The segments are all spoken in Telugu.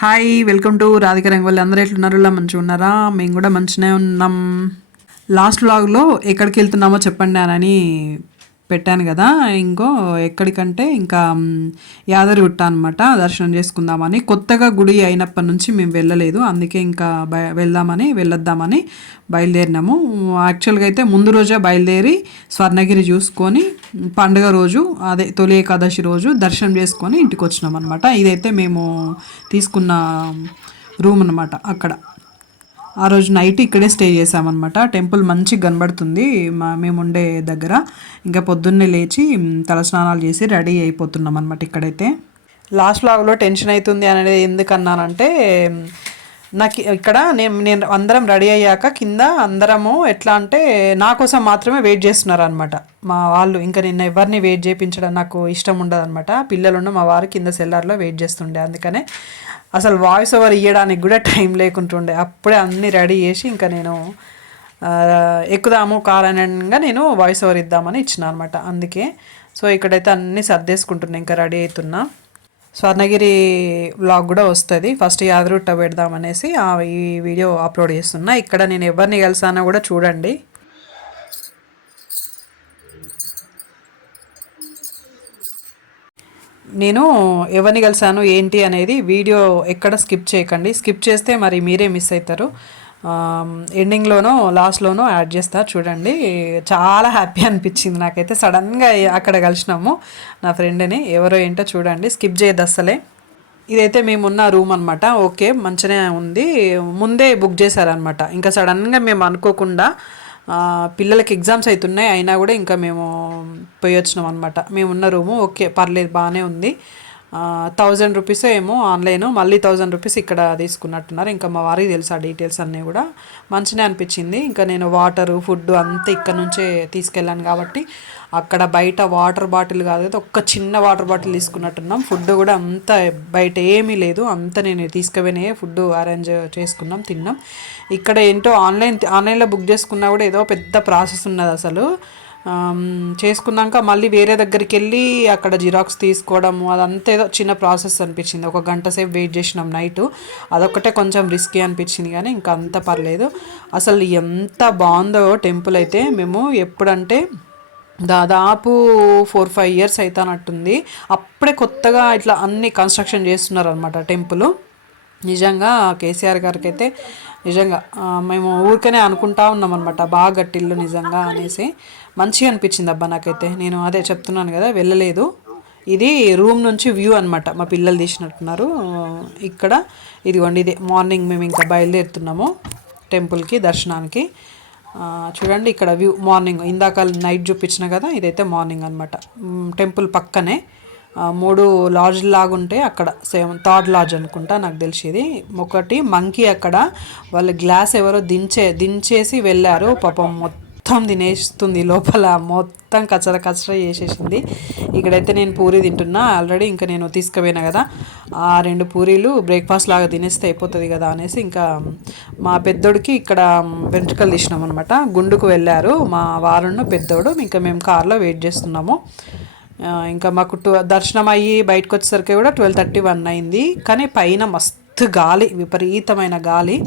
Hi welcome to Radhika Rangavalli అందరూ ఎట్లున్నారులా? మంచిగా ఉన్నారా? మేము కూడా మంచిగానే ఉన్నాం. లాస్ట్ వ్లాగ్లో ఎక్కడికి వెళ్తున్నామో చెప్పండి అని పెట్టాను కదా ఇంకో ఎక్కడికంటే ఇంకా మ్, అనమాట దర్శనం చేసుకుందామని. కొత్తగా గుడి అయినప్పటి నుంచి మేము వెళ్ళలేదు అందుకే ఇంకా బయ వెళ్దామని వెళ్ళొద్దామని బయలుదేరినాము. యాక్చువల్గా అయితే ముందు రోజే బయలుదేరి స్వర్ణగిరి చూసుకొని పండుగ రోజు అదే తొలి ఏకాదశి రోజు దర్శనం చేసుకొని ఇంటికి వచ్చినాం అనమాట ఇదైతే మేము తీసుకున్న రూమ్ అనమాట అక్కడ. ఆ రోజు నైట్ ఇక్కడే స్టే చేసామన్నమాట టెంపుల్ మంచిగా కనబడుతుంది. మా మేము ఉండే దగ్గర. ఇంకా పొద్దున్నే లేచి తలస్నానాలు చేసి రెడీ అయిపోతున్నాం అనమాట ఇక్కడైతే. లాస్ట్ లాగ్లో టెన్షన్ అవుతుంది అనేది ఎందుకన్నానంటే నాకు ఇక్కడ నేను నేను అందరం రెడీ అయ్యాక కింద అందరము ఎట్లా అంటే నా కోసం మాత్రమే వెయిట్ చేస్తున్నారు అనమాట మా వాళ్ళు ఇంకా నిన్న ఎవరిని వెయిట్ చేయించడం నాకు ఇష్టం ఉండదు అనమాట పిల్లలున్న మా వారు కింద సెల్లార్లో వెయిట్ చేస్తుండే అందుకనే. అసలు వాయిస్ ఓవర్ ఇవ్వడానికి కూడా టైం లేకుంటుండే. అప్పుడే అన్నీ రెడీ చేసి ఇంకా నేను ఎక్కుదాము ఎక్కుదాము కారణంగా నేను వాయిస్ ఓవర్ ఇద్దామని ఇచ్చిన అనమాట అందుకే సో ఇక్కడైతే అన్నీ సర్దేసుకుంటున్నా ఇంకా రెడీ అవుతున్నా స్వర్ణగిరి వ్లాగ్ కూడా వస్తుంది. ఫస్ట్ యాదరుట్ట పెడదామనేసి ఆ ఈ వీడియో అప్లోడ్ చేస్తున్నా. ఇక్కడ నేను ఎవరిని కలిసానో కూడా చూడండి. నేను ఎవరిని కలిసాను ఏంటి అనేది వీడియో ఎక్కడ స్కిప్ చేయకండి. స్కిప్ చేస్తే మరి మీరే మిస్ అవుతారు ఎండింగ్లోనో లాస్ట్లోనో యాడ్ చేస్తారు చూడండి. చాలా హ్యాపీ అనిపించింది నాకైతే. సడన్గా అక్కడ కలిసినాము నా ఫ్రెండ్ని. ఎవరో ఏంటో చూడండి. స్కిప్ చేయదు అస్సలే. ఇదైతే మేమున్న రూమ్ అనమాట ఓకే మంచిగానే ఉంది. ముందే బుక్ చేశారనమాట ఇంకా సడన్గా మేము అనుకోకుండా పిల్లలకి ఎగ్జామ్స్ అవుతున్నాయి అయినా కూడా ఇంకా మేము పోయి వచ్చినాం అనమాట మేమున్న రూము ఓకే పర్లేదు బాగానే ఉంది. థౌజండ్ రూపీస్ ఏమో ఆన్లైన్ మళ్ళీ థౌజండ్ రూపీస్ ఇక్కడ తీసుకున్నట్టున్నారు. ఇంకా మా వారికి తెలుసు ఆ డీటెయిల్స్ అన్నీ కూడా. మంచిగా అనిపించింది. ఇంకా నేను వాటరు ఫుడ్ అంతా ఇక్కడ నుంచే తీసుకెళ్ళాను కాబట్టి అక్కడ బయట వాటర్ బాటిల్ కాదు కదా ఒక్క చిన్న వాటర్ బాటిల్ తీసుకున్నట్టున్నాం. ఫుడ్ కూడా అంత బయట ఏమీ లేదు. అంత నేను తీసుకుపోయినే ఫుడ్ అరేంజ్ చేసుకున్నాం తిన్నాం. ఇక్కడ ఏంటో ఆన్లైన్ ఆన్లైన్లో బుక్ చేసుకున్నా కూడా ఏదో పెద్ద ప్రాసెస్ ఉన్నది అసలు. చేసుకున్నాక మళ్ళీ వేరే దగ్గరికి వెళ్ళి అక్కడ జిరాక్స్ తీసుకోవడము అదంతా ఏదో చిన్న ప్రాసెస్ అనిపించింది. ఒక గంట సేపు వెయిట్ చేసినాం నైట్. అదొక్కటే కొంచెం రిస్కీ అనిపించింది కానీ ఇంకా అంత పర్లేదు. అసలు ఎంత బాగుందో టెంపుల్ అయితే మేము ఎప్పుడంటే దాదాపు ఫోర్ ఫైవ్ ఇయర్స్ అవుతానట్టుంది అప్పుడే కొత్తగా ఇట్లా అన్ని కన్స్ట్రక్షన్ చేస్తున్నారు అనమాట టెంపుల్. నిజంగా కేసీఆర్ గారికి అయితే నిజంగా మేము ఊరికనే అనుకుంటా ఉన్నాం అనమాట బాగా గట్టిల్లు నిజంగా అనేసి. మంచిగా అనిపించింది అబ్బా నాకైతే. నేను అదే చెప్తున్నాను కదా వెళ్ళలేదు. ఇది రూమ్ నుంచి వ్యూ అన్నమాట మా పిల్లలు తీసినట్టున్నారు. ఇక్కడ ఇదిగోండి ఇది మార్నింగ్ మేము ఇంకా బయలుదేరుతున్నాము టెంపుల్కి దర్శనానికి. చూడండి ఇక్కడ వ్యూ మార్నింగ్ ఇందాక నైట్ చూపించిన కదా ఇదైతే మార్నింగ్ అనమాట టెంపుల్ పక్కనే మూడు లాడ్జ్ లాగా ఉంటే అక్కడ సేమ్ థర్డ్ లాడ్జ్ అనుకుంటా నాకు తెలిసేది. ఒకటి మంకీ అక్కడ వాళ్ళు గ్లాస్ ఎవరో దించే దించేసి వెళ్ళారు పాపం మొత్తం మొత్తం తినేస్తుంది. లోపల మొత్తం కచర కచర చేసేసింది. ఇక్కడైతే నేను పూరి తింటున్నా. ఆల్రెడీ ఇంకా నేను తీసుకుపోయినా కదా. ఆ రెండు పూరీలు బ్రేక్ఫాస్ట్ లాగా తినేస్తే అయిపోతుంది కదా అనేసి ఇంకా మా పెద్దోడికి ఇక్కడ వెంట్రుకలు తీసినాం అనమాట గుండుకు వెళ్ళారు. మా వారును పెద్దోడు. ఇంకా మేము కార్లో వెయిట్ చేస్తున్నాము. ఇంకా మాకు టు దర్శనం అయ్యి బయటకు వచ్చేసరికి కూడా ట్వెల్వ్ థర్టీ వన్ అయింది. కానీ పైన మస్తు గాలి. విపరీతమైన గాలి.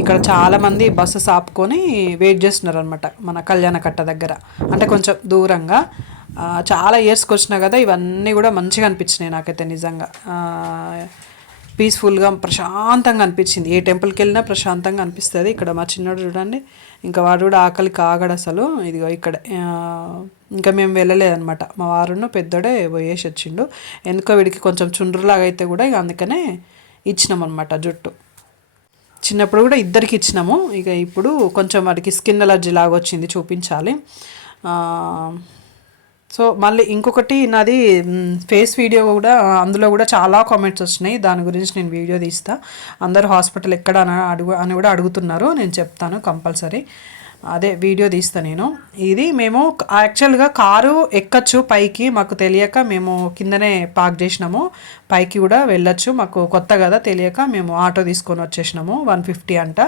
ఇక్కడ చాలామంది బస్సెస్ ఆపుకొని వెయిట్ చేస్తున్నారు అనమాట మన కళ్యాణకట్ట దగ్గర. అంటే కొంచెం దూరంగా. చాలా ఇయర్స్కి వచ్చినా కదా ఇవన్నీ కూడా మంచిగా అనిపించినాయి నాకైతే నిజంగా. పీస్ఫుల్గా ప్రశాంతంగా అనిపించింది. ఏ టెంపుల్కి వెళ్ళినా ప్రశాంతంగా అనిపిస్తుంది. ఇక్కడ మా చిన్నోడు చూడండి ఇంకా వాడు కూడా ఆకలి కాగడు అసలు. ఇదిగో ఇక్కడ ఇంకా మేము వెళ్ళలేదన్నమాట. మా వారును పెద్దోడే పోయేసి వచ్చిండు. ఎందుకో వీడికి కొంచెం చుండ్రులాగా అయితే కూడా ఇక అందుకనే ఇచ్చినాం అనమాట జుట్టు. చిన్నప్పుడు కూడా ఇద్దరికి ఇచ్చినాము. ఇక ఇప్పుడు కొంచెం వాడికి స్కిన్ అలర్జీ లాగా వచ్చింది చూపించాలి. సో మళ్ళీ ఇంకొకటి నాది ఫేస్ వీడియో కూడా అందులో కూడా చాలా కామెంట్స్ వచ్చినాయి. దాని గురించి నేను వీడియో తీస్తా. అందరూ హాస్పిటల్ ఎక్కడ అని అడుగు అని కూడా అడుగుతున్నారు. నేను చెప్తాను కంపల్సరీ. అదే వీడియో తీస్తా నేను. ఇది మేము యాక్చువల్గా కారు ఎక్కచ్చు పైకి మాకు తెలియక మేము కిందనే పార్క్ చేసినాము. పైకి కూడా వెళ్ళొచ్చు మాకు కొత్త కదా తెలియక మేము ఆటో తీసుకొని వచ్చేసినాము వన్ ఫిఫ్టీ అంట.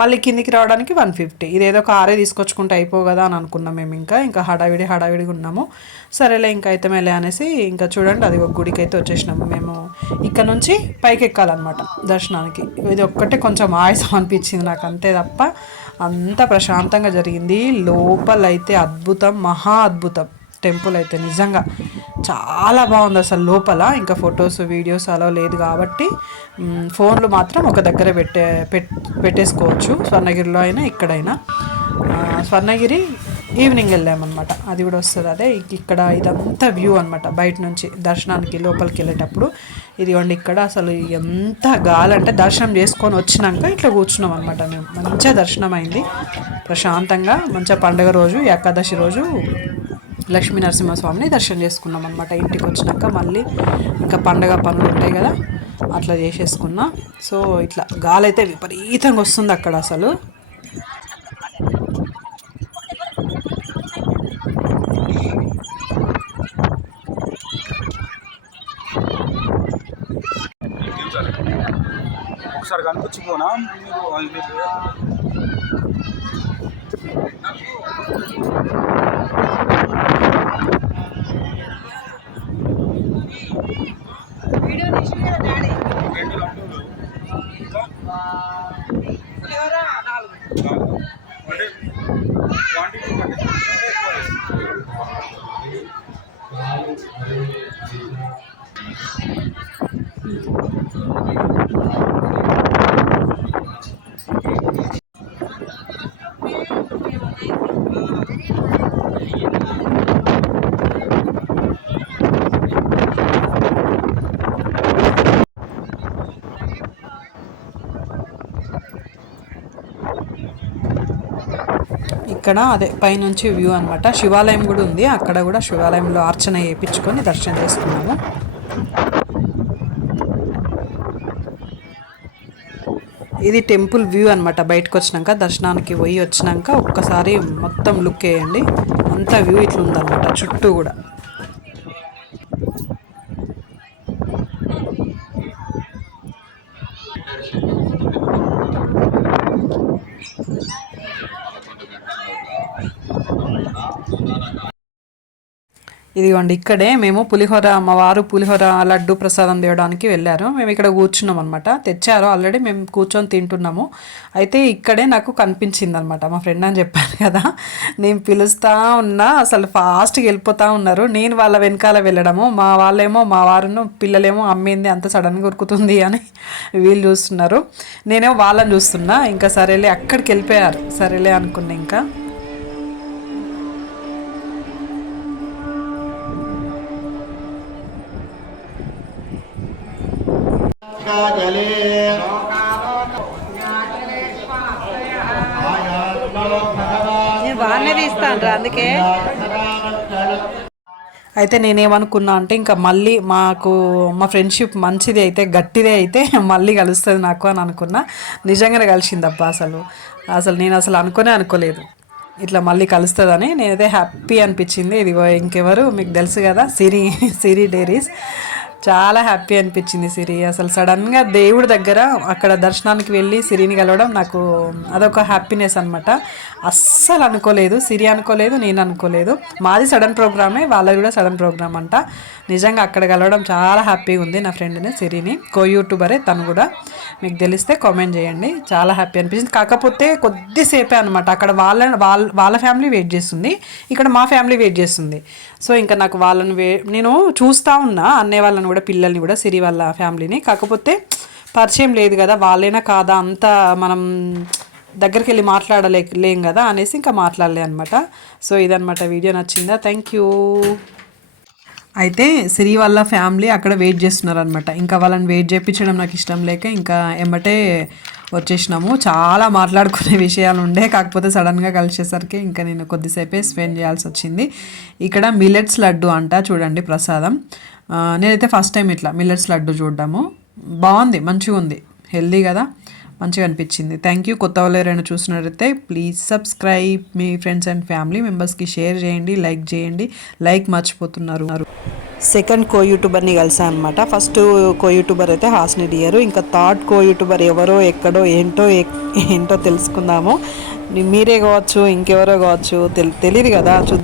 మళ్ళీ కిందికి రావడానికి వన్ ఫిఫ్టీ ఇదేదో కారే తీసుకొచ్చుకుంటే అయిపో కదా అని అనుకున్నాం మేము ఇంకా. ఇంకా హడావిడి హడావిడిగా ఉన్నాము. సరేలే ఇంకా అయితే మేలే అనేసి ఇంకా చూడండి అది ఒక గుడికి అయితే వచ్చేసినాము మేము. ఇక్కడ నుంచి పైకి ఎక్కాలన్నమాట దర్శనానికి. ఇది ఒక్కటే కొంచెం ఆయాసం అనిపించింది నాకు అంతే తప్ప అంత ప్రశాంతంగా జరిగింది. లోపలైతే అద్భుతం మహా అద్భుతం. టెంపుల్ అయితే నిజంగా చాలా బాగుంది అసలు లోపల. ఇంకా ఫొటోస్ వీడియోస్ అలా లేదు కాబట్టి ఫోన్లు మాత్రం ఒక దగ్గర పెట్టే పెట్ పెట్టేసుకోవచ్చు. స్వర్ణగిరిలో అయినా ఇక్కడైనా. స్వర్ణగిరి ఈవినింగ్ వెళ్ళామన్నమాట. అది కూడా వస్తుంది. అదే ఇక్కడ ఇదంతా వ్యూ అనమాట బయట నుంచి దర్శనానికి లోపలికి వెళ్ళేటప్పుడు. ఇదిగోండి ఇక్కడ అసలు ఎంత గాలి అంటే దర్శనం చేసుకొని వచ్చినాక ఇట్లా కూర్చున్నాం అనమాట మేము. మంచిగా దర్శనం అయింది ప్రశాంతంగా మంచిగా పండగ రోజు ఏకాదశి రోజు లక్ష్మీ నరసింహస్వామిని దర్శనం చేసుకున్నాం అనమాట ఇంటికి వచ్చినాక మళ్ళీ ఇంకా పండగ పనులు ఉంటాయి కదా అట్లా చేసేసుకున్నా. సో ఇట్లా గాలి అయితే విపరీతంగా వస్తుంది అక్కడ అసలు. ఒకసారి కనిపించిపోనా మీరు అది మీరు రెండు లడ్డూలు ఇంకా నాలుగు. అంటే క్వాంటిటీ బట్టి ఎక్కువ వేసుకోవాలి. ఇక్కడ అదే పైనుంచి వ్యూ అనమాట శివాలయం కూడా ఉంది. అక్కడ కూడా శివాలయంలో అర్చన చేయించుకొని దర్శనం చేసుకున్నాము. ఇది టెంపుల్ వ్యూ అనమాట బయటకు వచ్చినాక దర్శనానికి పోయి వచ్చినాక ఒక్కసారి మొత్తం లుక్ వేయండి. అంత వ్యూ ఇట్లా ఉందన్నమాట చుట్టూ కూడా. ఇదిగోండి ఇక్కడే మేము పులిహోర మా వారు పులిహోర లడ్డు ప్రసాదం తేవడానికి వెళ్ళారు. మేము ఇక్కడ కూర్చున్నాం అనమాట తెచ్చారు ఆల్రెడీ మేము కూర్చొని తింటున్నాము. అయితే ఇక్కడే నాకు కనిపించింది అనమాట మా ఫ్రెండ్ అని చెప్పాను కదా నేను పిలుస్తా ఉన్నా అసలు ఫాస్ట్గా వెళ్ళిపోతూ ఉన్నారు. నేను వాళ్ళ వెనకాల వెళ్ళడము. మా వాళ్ళేమో మా వారును పిల్లలేమో అమ్మింది అంత సడన్గా ఉరుకుతుంది అని వీళ్ళు చూస్తున్నారు. నేనేమో వాళ్ళని చూస్తున్నా. ఇంకా సరేలే అక్కడికి వెళ్ళిపోయారు. సరేలే అనుకున్నా ఇంకా. నేను బాగానే తీస్తాను అందుకే. అయితే నేనేమనుకున్నా అంటే ఇంకా మళ్ళీ మాకు మా ఫ్రెండ్షిప్ మంచిది అయితే గట్టిదే అయితే మళ్ళీ కలుస్తుంది నాకు అని అనుకున్నా. నిజంగానే కలిసిందబ్బా అసలు. అసలు నేను అసలు అనుకునే అనుకోలేదు. ఇట్లా మళ్ళీ కలుస్తుందని నేనైతే హ్యాపీ అనిపించింది. ఇది ఇంకెవరు? మీకు తెలుసు కదా సిరి సిరి డైరీస్. చాలా హ్యాపీ అనిపించింది సిరి. అసలు సడన్గా దేవుడి దగ్గర అక్కడ దర్శనానికి వెళ్ళి సిరిని కలవడం నాకు అదొక హ్యాపీనెస్ అనమాట అస్సలు అనుకోలేదు సిరి అనుకోలేదు నేను అనుకోలేదు. మాది సడన్ ప్రోగ్రామే వాళ్ళది కూడా సడన్ ప్రోగ్రామ్ అంట. నిజంగా అక్కడ కలవడం చాలా హ్యాపీగా ఉంది నా ఫ్రెండ్ని సిరిని. కో యూట్యూబరే తను కూడా. మీకు తెలిస్తే కామెంట్ చేయండి. చాలా హ్యాపీ అనిపించింది. కాకపోతే కొద్దిసేపే అనమాట అక్కడ వాళ్ళ వాళ్ళ వాళ్ళ ఫ్యామిలీ వెయిట్ చేస్తుంది. ఇక్కడ మా ఫ్యామిలీ వెయిట్ చేస్తుంది. సో ఇంకా నాకు వాళ్ళని వే నేను చూస్తూ ఉన్నా అన్నయ్య వాళ్ళని కూడా పిల్లల్ని కూడా సిరి వాళ్ళ ఫ్యామిలీని. కాకపోతే పరిచయం లేదు కదా వాళ్ళైనా కాదా అంత మనం దగ్గరికి వెళ్ళి మాట్లాడలే లేం కదా అనేసి ఇంకా మాట్లాడలే అనమాట సో ఇదనమాట వీడియో నచ్చిందా? థ్యాంక్ యూ అయితే సిరి వాళ్ళ ఫ్యామిలీ అక్కడ వెయిట్ చేస్తున్నారు అనమాట ఇంకా వాళ్ళని వెయిట్ చేయించడం నాకు ఇష్టం లేక ఇంకా ఎమ్మటే వచ్చేసినాము. చాలా మాట్లాడుకునే విషయాలు ఉండే కాకపోతే సడన్గా కలిసేసరికి ఇంకా నేను కొద్దిసేపే స్పెండ్ చేయాల్సి వచ్చింది. ఇక్కడ మిల్లెట్స్ లడ్డు అంట చూడండి ప్రసాదం. నేనైతే ఫస్ట్ టైం ఇట్లా మిల్లెట్స్ లడ్డు చూడడము. బాగుంది మంచిగా ఉంది. హెల్దీ కదా మంచిగా అనిపించింది. థ్యాంక్ యూ కొత్త వాళ్ళు ఎవరైనా చూసినట్లయితే ప్లీజ్ సబ్స్క్రైబ్ మీ ఫ్రెండ్స్ అండ్ ఫ్యామిలీ మెంబర్స్కి షేర్ చేయండి లైక్ చేయండి. లైక్ మర్చిపోతున్నారు. సెకండ్ కో యూట్యూబర్ని కలిసా అనమాట ఫస్ట్ కో యూట్యూబర్ అయితే హాస్ని డియర్. ఇంకా థర్డ్ కో యూట్యూబర్ ఎవరో ఎక్కడో ఏంటో ఎక్- ఏంటో తెలుసుకుందాము. మీరే కావచ్చు ఇంకెవరో కావచ్చు తెలి తెలియదు కదా చూద్దాం.